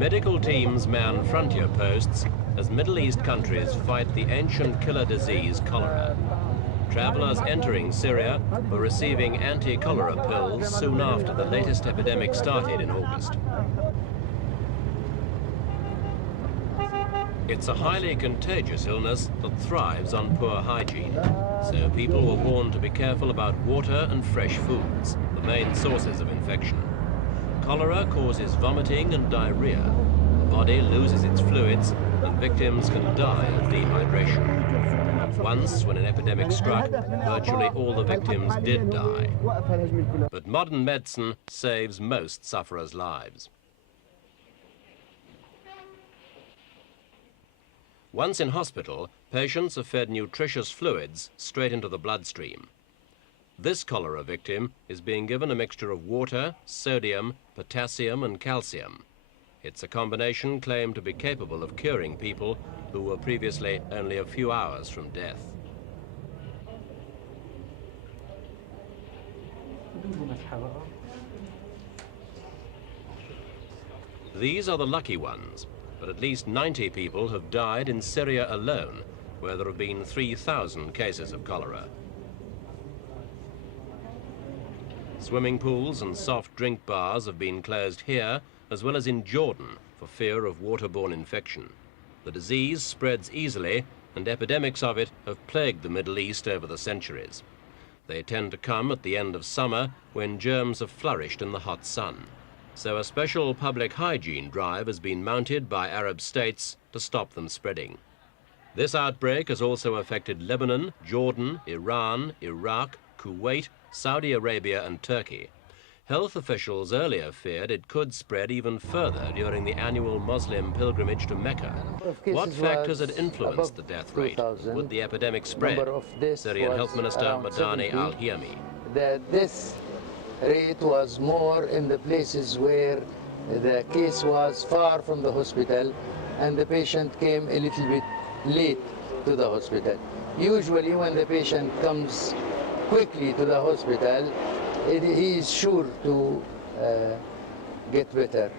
Medical teams man frontier posts as Middle East countries fight the ancient killer disease cholera. Travelers entering Syria were receiving anti-cholera pills soon after the latest epidemic started in August. It's a highly contagious illness that thrives on poor hygiene, so people were warned to be careful about water and fresh foods, the main sources of infection. Cholera causes vomiting and diarrhea. The body loses its fluids and victims can die of dehydration. Once, when an epidemic struck, virtually all the victims did die. But modern medicine saves most sufferers' lives. Once in hospital, patients are fed nutritious fluids straight into the bloodstream. This cholera victim is being given a mixture of water, sodium, potassium and calcium. It's a combination claimed to be capable of curing people who were previously only a few hours from death. These are the lucky ones, but at least 90 people have died in Syria alone, where there have been 3,000 cases of cholera. Swimming pools and soft drink bars have been closed here, as well as in Jordan, for fear of waterborne infection. The disease spreads easily, and epidemics of it have plagued the Middle East over the centuries. They tend to come at the end of summer, when germs have flourished in the hot sun. So a special public hygiene drive has been mounted by Arab states to stop them spreading. This outbreak has also affected Lebanon, Jordan, Iran, Iraq, Kuwait, Saudi Arabia and Turkey. Health officials earlier feared it could spread even further during the annual Muslim pilgrimage to Mecca. What factors had influenced the death rate? Would the epidemic spread? Syrian Health Minister Madani al-Hiyami. This rate was more in the places where the case was far from the hospital and the patient came a little bit late to the hospital. Usually when the patient comes quickly to the hospital, he is sure to get better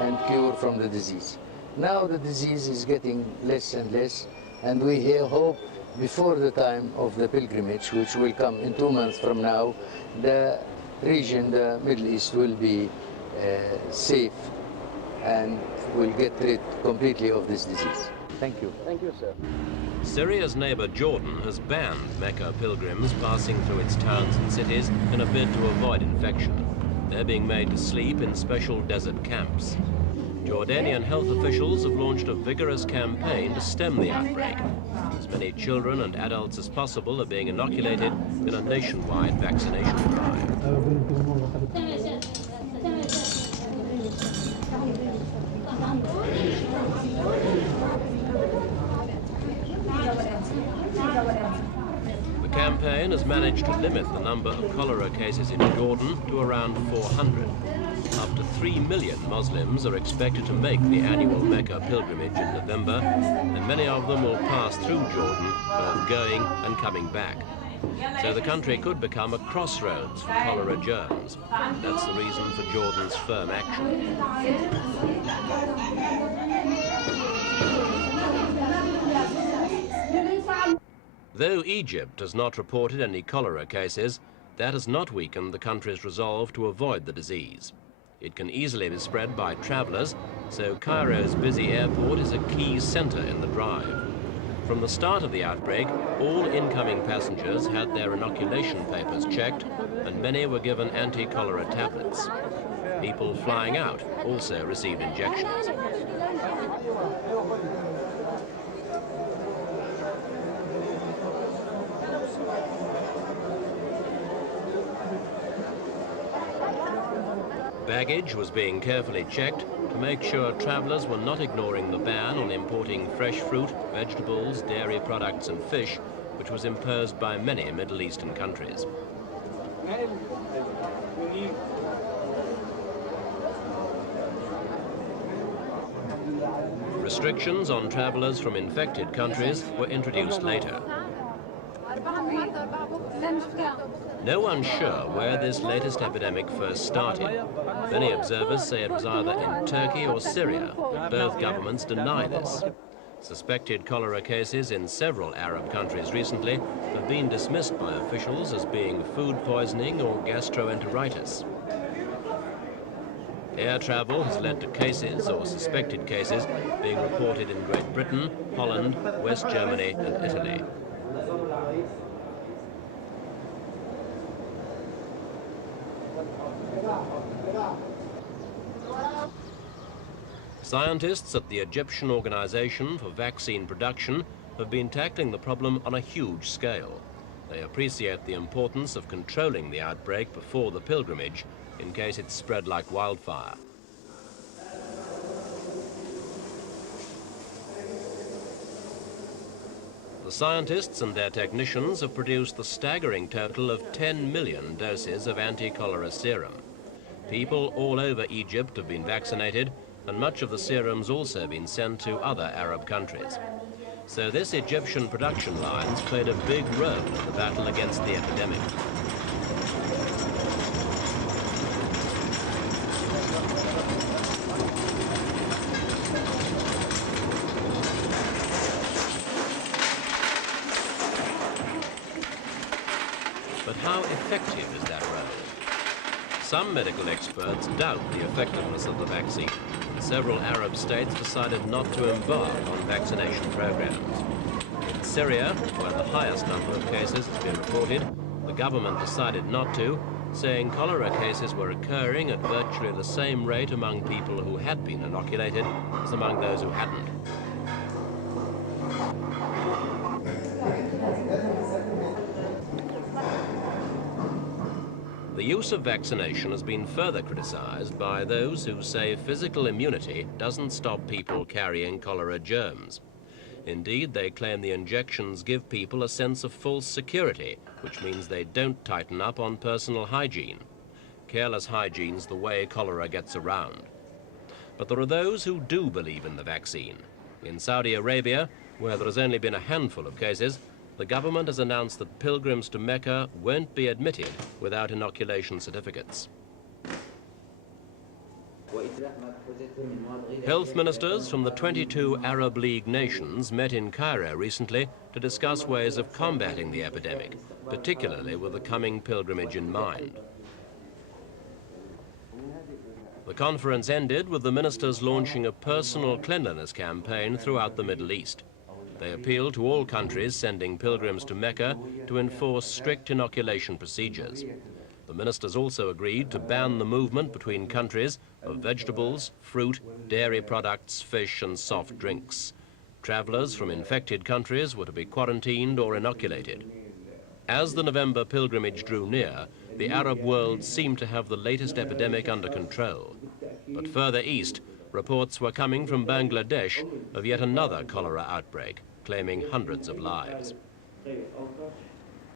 and cure from the disease. Now the disease is getting less and less, and we hope before the time of the pilgrimage, which will come in 2 months from now, the region, the Middle East, will be safe and will get rid completely of this disease. Thank you. Thank you, sir. Syria's neighbor Jordan has banned Mecca pilgrims passing through its towns and cities in a bid to avoid infection. They're being made to sleep in special desert camps. Jordanian health officials have launched a vigorous campaign to stem the outbreak. As many children and adults as possible are being inoculated in a nationwide vaccination drive. The campaign has managed to limit the number of cholera cases in Jordan to around 400. Up to 3 million Muslims are expected to make the annual Mecca pilgrimage in November, and many of them will pass through Jordan, both going and coming back. So the country could become a crossroads for cholera germs. That's the reason for Jordan's firm action. Though Egypt has not reported any cholera cases, that has not weakened the country's resolve to avoid the disease. It can easily be spread by travelers, so Cairo's busy airport is a key center in the drive. From the start of the outbreak, all incoming passengers had their inoculation papers checked, and many were given anti-cholera tablets. People flying out also received injections. Baggage was being carefully checked to make sure travelers were not ignoring the ban on importing fresh fruit, vegetables, dairy products and fish, which was imposed by many Middle Eastern countries. Restrictions on travelers from infected countries were introduced later. No one's sure where this latest epidemic first started. Many observers say it was either in Turkey or Syria, but both governments deny this. Suspected cholera cases in several Arab countries recently have been dismissed by officials as being food poisoning or gastroenteritis. Air travel has led to cases or suspected cases being reported in Great Britain, Holland, West Germany and Italy. Scientists at the Egyptian Organization for Vaccine Production have been tackling the problem on a huge scale. They appreciate the importance of controlling the outbreak before the pilgrimage in case it spread like wildfire. The scientists and their technicians have produced the staggering total of 10 million doses of anti-cholera serum. People all over Egypt have been vaccinated, and much of the serum's also been sent to other Arab countries. So this Egyptian production line's played a big role in the battle against the epidemic. But how effective is that role? Some medical experts doubt the effectiveness of the vaccine. Several Arab states decided not to embark on vaccination programs. In Syria, where the highest number of cases has been reported, the government decided not to, saying cholera cases were occurring at virtually the same rate among people who had been inoculated as among those who hadn't. The use of vaccination has been further criticized by those who say physical immunity doesn't stop people carrying cholera germs. Indeed, they claim the injections give people a sense of false security, which means they don't tighten up on personal hygiene. Careless hygiene's the way cholera gets around. But there are those who do believe in the vaccine. In Saudi Arabia, where there has only been a handful of cases, the government has announced that pilgrims to Mecca won't be admitted without inoculation certificates. Health ministers from the 22 Arab League nations met in Cairo recently to discuss ways of combating the epidemic, particularly with the coming pilgrimage in mind. The conference ended with the ministers launching a personal cleanliness campaign throughout the Middle East. They appealed to all countries sending pilgrims to Mecca to enforce strict inoculation procedures. The ministers also agreed to ban the movement between countries of vegetables, fruit, dairy products, fish and soft drinks. Travelers from infected countries were to be quarantined or inoculated. As the November pilgrimage drew near, the Arab world seemed to have the latest epidemic under control. But further east, reports were coming from Bangladesh of yet another cholera outbreak, claiming hundreds of lives.